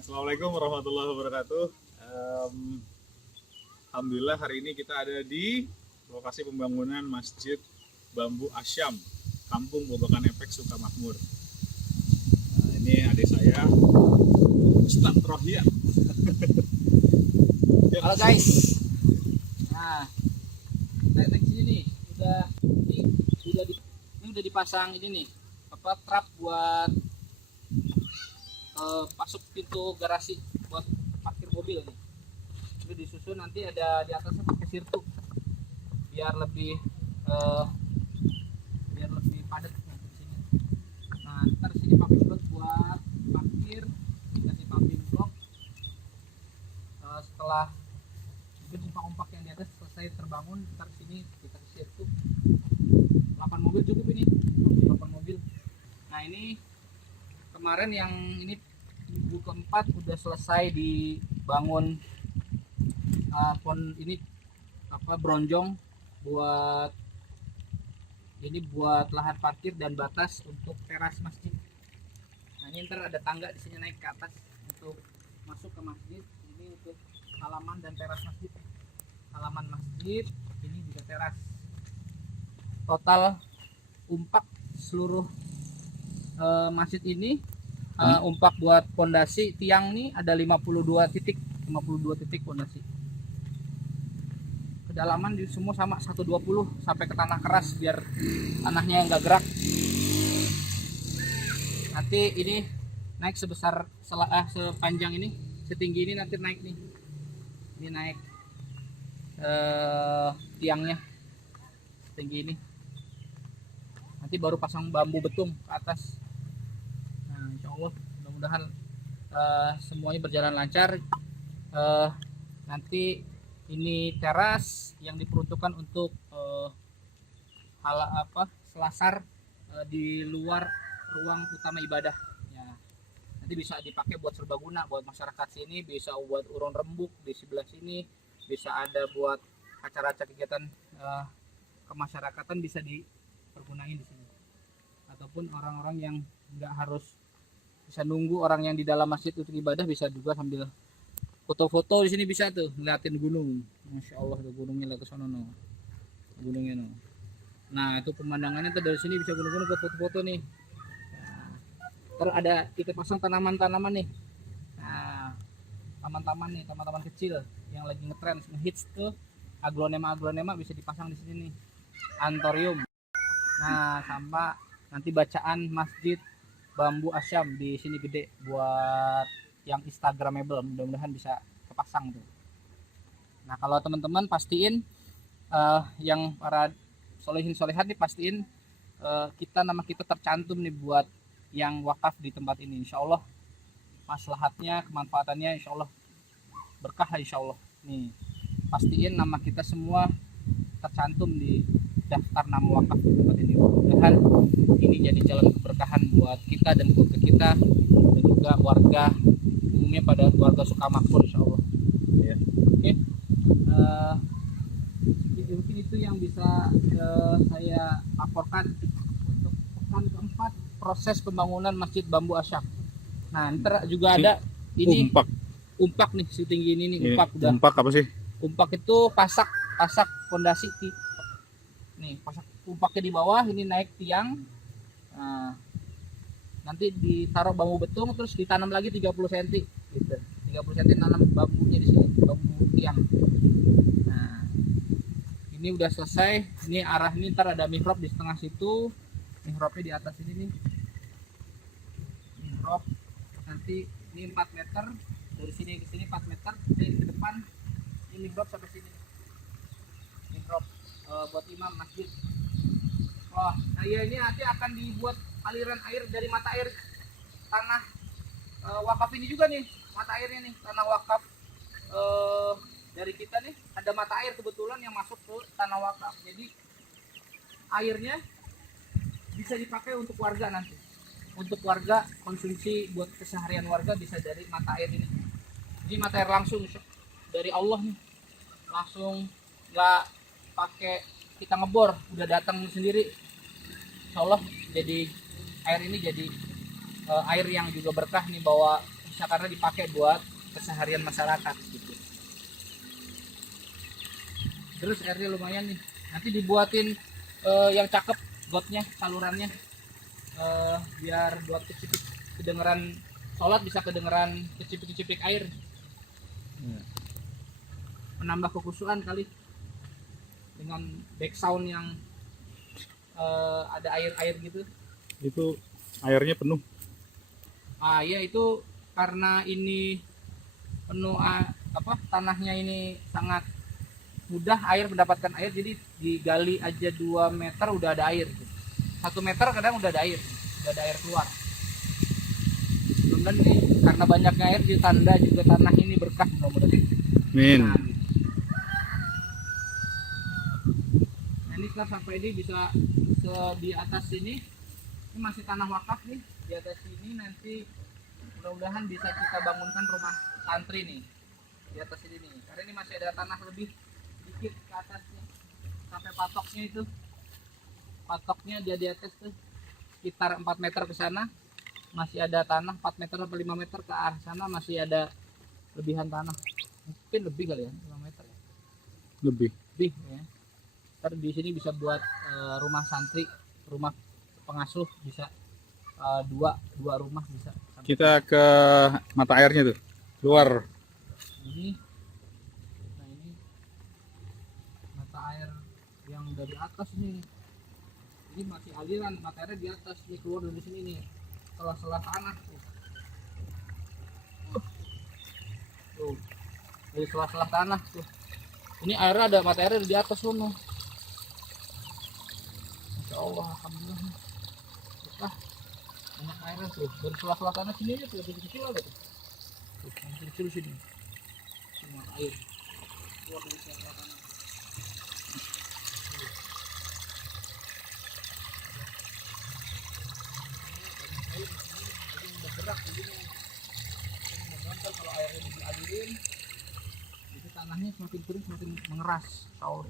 Assalamualaikum warahmatullahi wabarakatuh. Alhamdulillah hari ini kita ada di lokasi pembangunan Masjid Bambu Asyam, Kampung Babakan Epek, Sukamakmur. Nah, ini adik saya, Ustadz Rohia. Halo guys. Nah, kita di sini nih udah dipasang ini nih trap buat masuk pintu garasi buat parkir mobil nih. Itu disusun nanti ada di atasnya pakai sirtu biar lebih padat di sini. Nah, ntar sini pakai slot buat parkir, dikasih pumping block. Setelah umpak-umpak yang di atas selesai terbangun, ntar sini kita kasih sirtu 8 mobil cukup ini, 8 mobil. Nah, ini kemarin yang ini minggu keempat udah selesai dibangun bronjong buat lahan parkir dan batas untuk teras masjid. Nah, ini ntar ada tangga di sini naik ke atas untuk masuk ke masjid. Ini untuk halaman dan teras masjid. Halaman masjid ini juga teras. Total umpak seluruh masjid ini umpak buat pondasi tiang nih ada 52 titik pondasi. Kedalaman di semua sama 120 sampai ke tanah keras biar tanahnya enggak gerak. Nanti ini naik sepanjang ini, setinggi ini nanti naik nih. Ini naik tiangnya setinggi ini. Nanti baru pasang bambu betung ke atas. Nah, insya Allah mudah-mudahan semuanya berjalan lancar. Nanti ini teras yang diperuntukkan untuk selasar di luar ruang utama ibadah. Ya, nanti bisa dipakai buat serbaguna buat masyarakat sini, bisa buat urun rembuk di sebelah sini, bisa ada buat acara-acara kegiatan kemasyarakatan bisa dipergunain di sini. Ataupun orang-orang yang nggak harus bisa nunggu orang yang di dalam masjid untuk ibadah, bisa juga sambil foto-foto di sini bisa tuh ngeliatin gunung. Masya Allah tuh gunungnya ke sana no. Gunungnya no. Nah, itu pemandangannya tuh dari sini bisa gunung-gunung ke foto-foto nih. Nah, terus ada kita pasang tanaman-tanaman nih. Nah, taman-taman nih, taman-taman kecil yang lagi ngetren ngehits tuh aglonema bisa dipasang di sini nih. Antorium. Nah, sama nanti bacaan Masjid Bambu Asyam di sini gede buat yang instagramable, mudah-mudahan bisa kepasang tuh. Nah, kalau teman-teman pastiin yang para solehin solehat nih pastiin nama kita tercantum nih buat yang wakaf di tempat ini. Insya Allah maslahatnya, kemanfaatannya insya Allah berkah insya Allah. Nih, pastiin nama kita semua tercantum di daftar nama wakaf di tempat ini. Mudah-mudahan ini jadi jalan keberkahan buat kita dan keluarga kita dan juga warga umumnya pada warga Sukamakmur insya Allah. Ya. Oke. Mungkin itu yang bisa saya laporkan untuk pekan keempat proses pembangunan Masjid Bambu Asyam. Nah, ntar juga ada ini umpak nih setinggi ini nih, umpak udah. Umpak apa sih? Umpak itu pasak pondasi nih, pasak umpaknya di bawah, ini naik tiang. Nah, nanti ditaruh bambu betung terus ditanam lagi 30 cm gitu. 30 cm nanam bambunya di sini, bambu tiang. Nah, ini udah selesai. Ini arah ini ntar ada mihrab di setengah situ. Mihrabnya di atas ini nih. Mihrab nanti ini 4 meter dari sini ke sini 4 meter, dari ke depan ini mihrab sampai sini. Mihrab buat imam masjid. Wah, nah ya ini nanti akan dibuat aliran air dari mata air tanah wakaf ini juga nih, mata airnya nih, tanah wakaf dari kita nih ada mata air kebetulan yang masuk ke tanah wakaf. Jadi airnya bisa dipakai untuk warga nanti, untuk warga konsumsi buat keseharian warga bisa dari mata air ini. Jadi mata air langsung dari Allah nih, langsung nggak pakai kita ngebor, udah datang sendiri. Insya Allah jadi air ini jadi air yang juga berkah nih, bawa bisa karena dipakai buat keseharian masyarakat gitu. Terus airnya lumayan nih, nanti dibuatin yang cakep gotnya, salurannya, biar buat kecipik kedengeran sholat, bisa kedengeran kecipik-kecipik air, menambah kekhusyuan kali dengan back sound yang ada air-air gitu. Itu airnya penuh. Ya itu karena ini penuh tanahnya ini sangat mudah air mendapatkan air, jadi digali aja 2 meter udah ada air. 1 meter kadang udah ada air keluar. Mudah-mudahan nih karena banyaknya air di tanda juga tanah ini berkah, mudah-mudahan. Amin. Nah, ini setelah sampai ini bisa di atas sini, ini masih tanah wakaf nih. Di atas sini nanti mudah-mudahan bisa kita bangunkan rumah santri nih di atas ini nih, karena ini masih ada tanah lebih dikit ke atasnya sampai patoknya dia di atas tuh sekitar 4 meter ke sana masih ada tanah, 4 meter sampai 5 meter ke arah sana masih ada lebihan tanah, mungkin lebih kali ya, 5 meter ya. lebih ya. Ntar di sini bisa buat rumah santri, rumah pengasuh, bisa dua rumah bisa. Kita ke mata airnya tuh, keluar. Ini, nah ini mata air yang dari atas nih. Ini masih aliran mata airnya di atas, nih keluar dari sini nih, sela-sela tanah tuh. Tuh, dari sela-sela tanah tuh. Ini airnya ada mata airnya di atas sono. Masya Allah, alhamdulillah. Banyak airnya tuh, dari sela-sela tanah sini aja tuh, kecil ada tuh. Tuh, yang kecil sini. Semua air. Keluar dari sela-sela tanah. Air ini jadi udah gerak begini. Mudah-mudahan kalau airnya dialirin, itu tanahnya semakin kering semakin mengeras, insya Allah.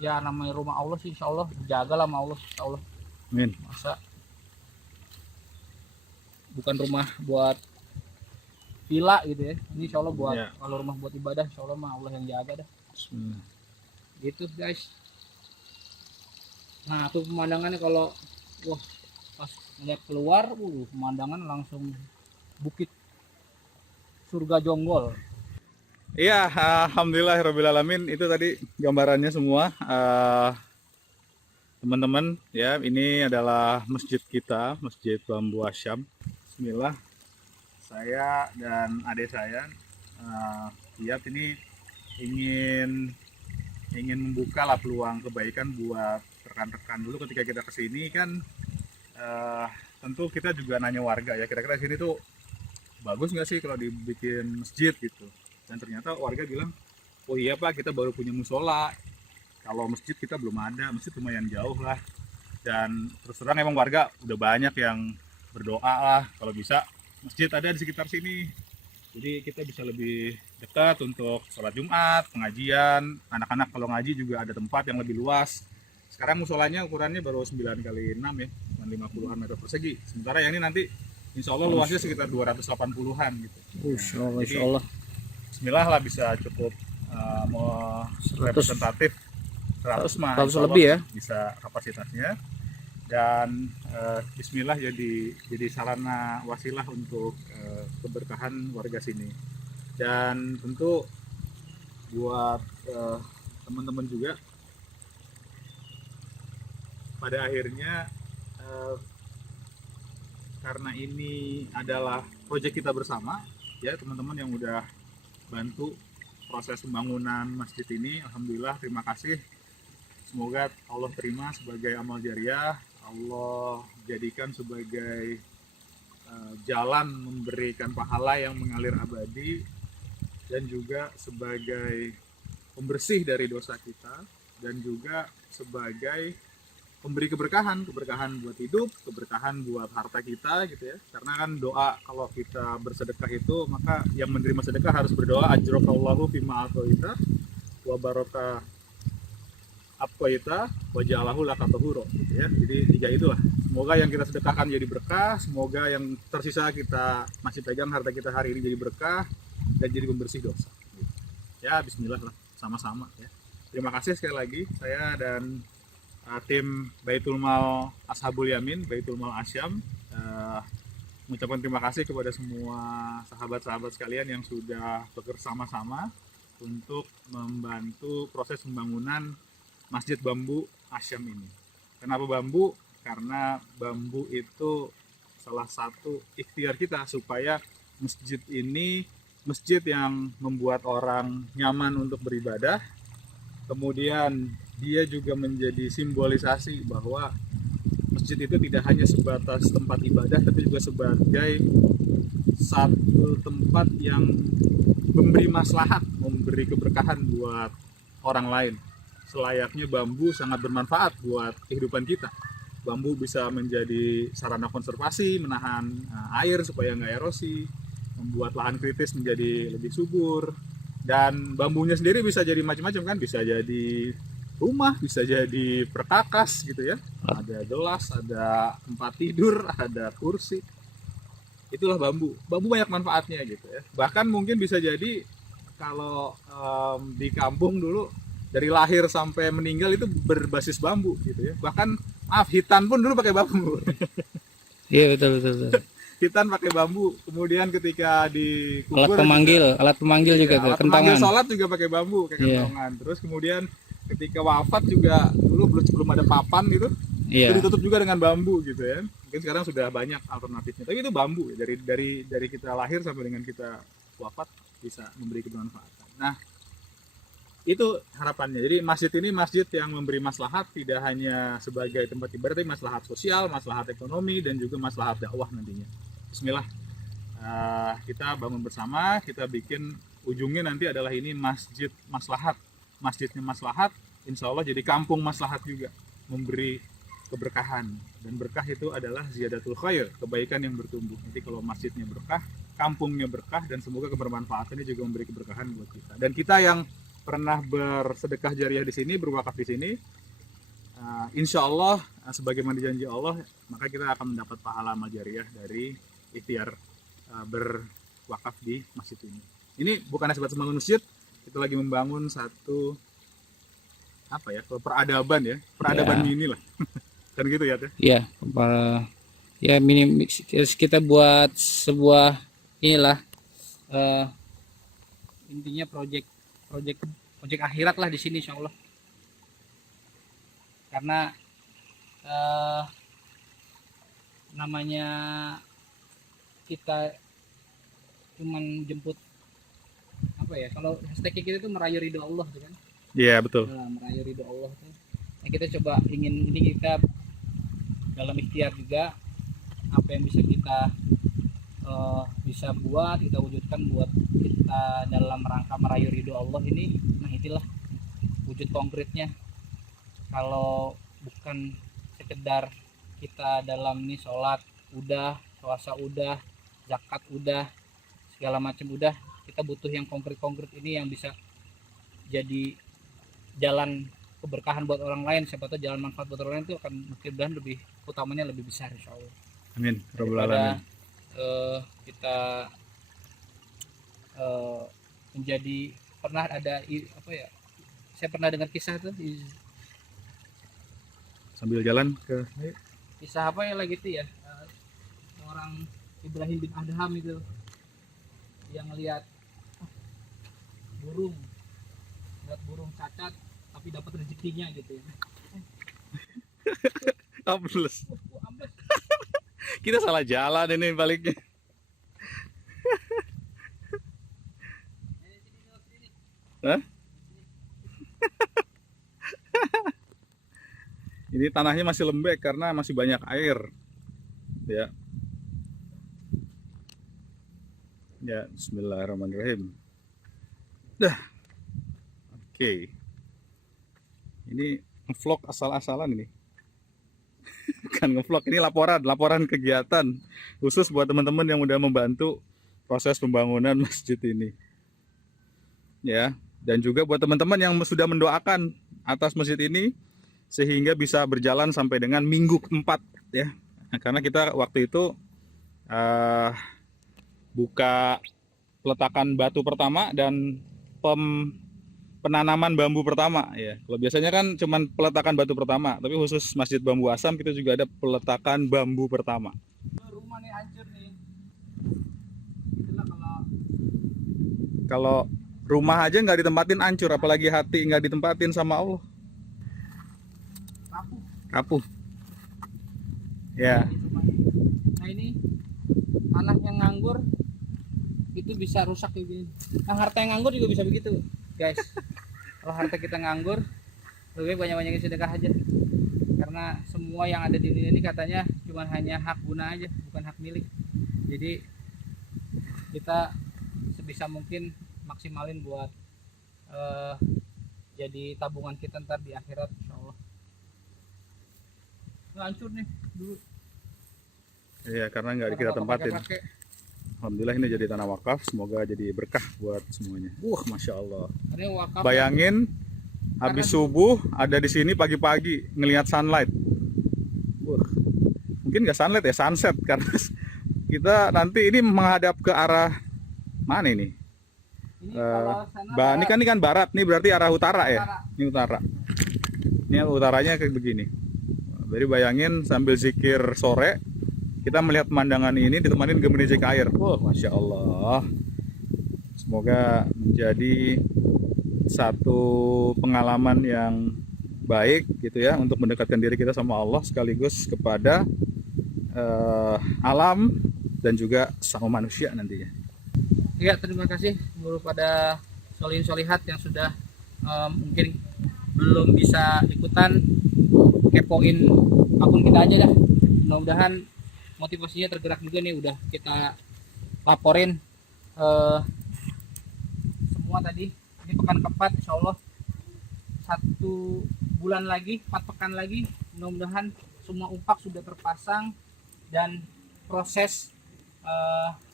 Ya namanya rumah Allah sih, insya Allah dijagalah sama Allah, insya Allah. Amin. Masa bukan rumah buat villa gitu ya, ini insya Allah buat kalau rumah buat ibadah, insya Allah mah Allah yang jaga dah. Bismillah. Gitu guys. Nah tuh pemandangannya kalau wah pas ngeliat keluar, pemandangan langsung bukit surga Jonggol. Iya, alhamdulillahirobbilalamin. Itu tadi gambarannya semua, teman-teman ya. Ini adalah masjid kita, Masjid Bambu Asyam. Bismillah. Saya dan adik saya lihat ini ingin membuka lah peluang kebaikan buat rekan-rekan. Dulu ketika kita kesini kan tentu kita juga nanya warga ya, kira-kira sini tuh bagus nggak sih kalau dibikin masjid gitu. Dan ternyata warga bilang, oh iya Pak, kita baru punya musola, kalau masjid kita belum ada, masjid lumayan jauh lah. Dan terus terang emang warga udah banyak yang berdoa lah kalau bisa masjid ada di sekitar sini, jadi kita bisa lebih dekat untuk sholat Jumat, pengajian, anak-anak kalau ngaji juga ada tempat yang lebih luas. Sekarang musolanya ukurannya baru 9x6 ya, 50-an meter persegi, sementara yang ini nanti insya Allah luasnya sekitar 280-an gitu. Insya Allah. Bismillah lah bisa cukup representatif 100 mah 100 lebih ya bisa kapasitasnya. Dan Bismillah jadi sarana wasilah untuk keberkahan warga sini. Dan tentu buat teman-teman juga, pada akhirnya karena ini adalah proyek kita bersama ya, teman-teman yang udah bantu proses pembangunan masjid ini, alhamdulillah terima kasih. Semoga Allah terima sebagai amal jariah, Allah jadikan sebagai jalan memberikan pahala yang mengalir abadi, dan juga sebagai pembersih dari dosa kita, dan juga sebagai pemberi keberkahan buat hidup, keberkahan buat harta kita gitu ya. Karena kan doa kalau kita bersedekah itu, maka yang menerima sedekah harus berdoa ajrokallahu fima atoita wa baraka abqaita wa ja'alahu laka tahura gitu ya. Jadi 3 itulah Semoga yang kita sedekahkan jadi berkah, semoga yang tersisa kita masih pegang harta kita hari ini jadi berkah dan jadi pembersih dosa. Ya, bismillah lah, sama-sama ya. Terima kasih sekali lagi saya dan tim Baitul Mal Ashabul Yamin, Baitul Mal Asyam, mengucapkan terima kasih kepada semua sahabat-sahabat sekalian yang sudah bekerjasama-sama untuk membantu proses pembangunan Masjid Bambu Asyam ini. Kenapa bambu? Karena bambu itu salah satu ikhtiar kita supaya masjid ini masjid yang membuat orang nyaman untuk beribadah. Kemudian dia juga menjadi simbolisasi bahwa masjid itu tidak hanya sebatas tempat ibadah, tapi juga sebagai satu tempat yang memberi maslahat, memberi keberkahan buat orang lain. Selayaknya bambu sangat bermanfaat buat kehidupan kita. Bambu bisa menjadi sarana konservasi, menahan air supaya nggak erosi, membuat lahan kritis menjadi lebih subur. Dan bambunya sendiri bisa jadi macam-macam kan, bisa jadi rumah, bisa jadi perkakas gitu ya. Ada gelas, ada tempat tidur, ada kursi. Itulah bambu. Bambu banyak manfaatnya gitu ya. Bahkan mungkin bisa jadi kalau di kampung dulu dari lahir sampai meninggal itu berbasis bambu gitu ya. Bahkan hitan pun dulu pakai bambu. Iya, betul. Hitan pakai bambu. Kemudian ketika dikubur Alat pemanggil juga tuh, alat pemanggil kentongan. sholat juga pakai bambu, kayak kentongan. Terus kemudian ketika wafat juga dulu belum ada papan gitu, itu Iya. ditutup juga dengan bambu gitu ya. Mungkin sekarang sudah banyak alternatifnya. Tapi itu bambu ya, dari kita lahir sampai dengan kita wafat bisa memberi kebermanfaatan. Nah, itu harapannya. Jadi masjid ini masjid yang memberi maslahat, tidak hanya sebagai tempat ibadah, tapi maslahat sosial, maslahat ekonomi, dan juga maslahat dakwah nantinya. Bismillah. Kita bangun bersama, kita bikin ujungnya nanti adalah ini masjid maslahat. Masjidnya maslahat, insya Allah jadi kampung maslahat juga, memberi keberkahan. Dan berkah itu adalah ziyadatul khair, kebaikan yang bertumbuh. Nanti kalau masjidnya berkah, kampungnya berkah, dan semoga kebermanfaatannya juga memberi keberkahan buat kita. Dan kita yang pernah bersedekah jariah di sini, berwakaf di sini, insya Allah sebagaimana dijanji Allah, maka kita akan mendapat pahala amal jariah dari ikhtiar berwakaf di masjid ini. Ini bukan sebatas membangun masjid, kita lagi membangun satu peradaban ya, peradaban mini lah. Kan gitu ya teh. Iya, ya minim kita buat sebuah inilah Intinya project akhirat lah di sini insya Allah. Karena namanya kita cuman jemput kalau hashtag kita itu merayu ridho Allah tuh kan. Iya, betul. Nah, merayu ridho Allah tuh. Nah, kita coba ini kita dalam ikhtiar juga apa yang bisa kita bisa buat, kita wujudkan buat kita dalam rangka merayu ridho Allah ini. Nah, itulah wujud konkretnya. Kalau bukan sekedar kita dalam ini sholat udah, puasa udah, zakat udah, segala macam udah, kita butuh yang konkret ini yang bisa jadi jalan keberkahan buat orang lain. Siapa tahu jalan manfaat buat orang lain itu akan mudah-mudahan lebih utamanya lebih besar insya Allah. Amin. Rabbul Daripada alamin. kita menjadi pernah ada saya pernah dengar kisah tuh Sambil jalan ke kisah apa ya lagi itu ya, orang Ibrahim bin Adham itu yang lihat burung cacat tapi dapat rezekinya gitu ya. ambles. Kita salah jalan ini baliknya. Hah? Ini tanahnya masih lembek karena masih banyak air. Ya. Ya, bismillahirrahmanirrahim. Dah. Oke. Ini vlog asal-asalan ini. Bukan ngevlog, ini laporan kegiatan khusus buat teman-teman yang udah membantu proses pembangunan masjid ini. Ya, dan juga buat teman-teman yang sudah mendoakan atas masjid ini sehingga bisa berjalan sampai dengan minggu keempat ya, karena kita waktu itu buka peletakan batu pertama dan penanaman bambu pertama ya. Kalau biasanya kan cuman peletakan batu pertama, tapi khusus Masjid Bambu Asyam kita juga ada peletakan bambu pertama. Rumah nih hancur nih. Itulah Kalau rumah aja nggak ditempatin hancur, apalagi hati nggak ditempatin sama Allah. Rapuh. Ya. Nah ini tanah yang nganggur itu bisa rusak kayak gini. Nah, harta yang nganggur juga bisa begitu, guys. Kalau harta kita nganggur, lebih banyak-banyakin sedekah aja. Karena semua yang ada di dunia ini katanya cuma hanya hak guna aja, bukan hak milik. Jadi kita sebisa mungkin maksimalin buat jadi tabungan kita ntar di akhirat, insyaallah. Hancur nih dulu. Iya, karena nggak kita tempatin. Alhamdulillah ini jadi tanah wakaf, semoga jadi berkah buat semuanya. Masya Allah. Bayangin habis subuh ada di sini pagi-pagi ngelihat sunlight. Mungkin nggak sunlight ya, sunset, karena kita nanti ini menghadap ke arah mana ini? Ini kan barat, nih berarti arah utara ya. Ini utara. Ini utaranya kayak begini. Jadi bayangin sambil zikir sore, kita melihat pemandangan ini ditemanin gemericik air. Masya Allah. Semoga menjadi satu pengalaman yang baik gitu ya, untuk mendekatkan diri kita sama Allah sekaligus kepada alam dan juga sama manusia nantinya. Ya, terima kasih seluruh pada solihin solihat yang sudah mungkin belum bisa ikutan, kepoin akun kita aja dah. Mudah-mudahan motivasinya tergerak juga nih, udah kita laporin semua tadi. Ini pekan keempat, insya Allah 1 bulan lagi, 4 pekan lagi, mudah-mudahan semua umpak sudah terpasang dan proses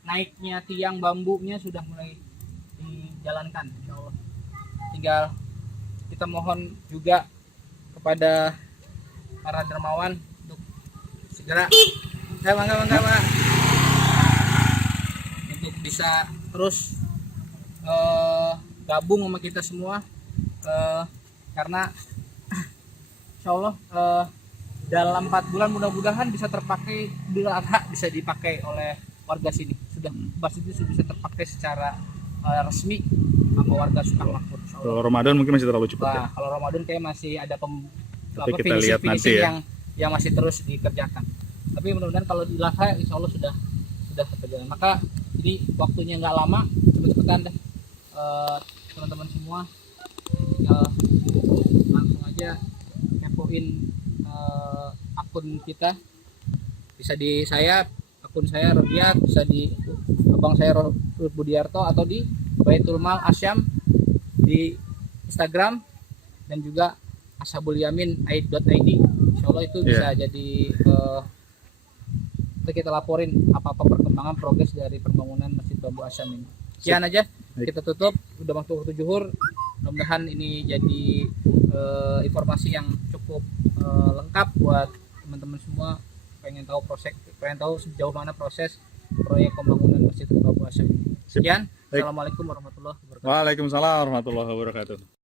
naiknya tiang bambunya sudah mulai dijalankan, insya Allah. Tinggal kita mohon juga kepada para dermawan untuk segera mangga untuk bisa terus gabung sama kita semua, karena insya Allah dalam 4 bulan mudah-mudahan bisa terpakai, Idul Adha bisa dipakai oleh warga sini. Sudah bas itu sudah bisa terpakai secara resmi sama warga Sukamakmur. Kalau Ramadan mungkin masih terlalu cepat ya. Kalau Ramadan kayak masih ada Tapi kita lihat nanti ya. yang masih terus dikerjakan. Tapi mudah-mudahan kalau di Adha insya Allah sudah berjalan. Maka ini waktunya nggak lama, cepet-cepetan deh teman-teman semua, tinggal langsung aja kepoin akun kita. Bisa di saya, akun saya Rodiat, bisa di abang saya Ruth Budiarto, atau di Baitul Mal Asyam di Instagram, dan juga ashabulyamin.id. Insyaallah itu bisa jadi kita laporin apa-apa perkembangan progres dari pembangunan Masjid Bambu Asyam ini. Sekian aja, kita tutup, udah waktu zuhur. Mudah-mudahan ini jadi informasi yang cukup lengkap buat teman-teman semua pengen tahu sejauh mana proses proyek pembangunan Masjid Bambu Asyam ini. Sekian, assalamualaikum warahmatullahi wabarakatuh. Waalaikumsalam warahmatullahi wabarakatuh.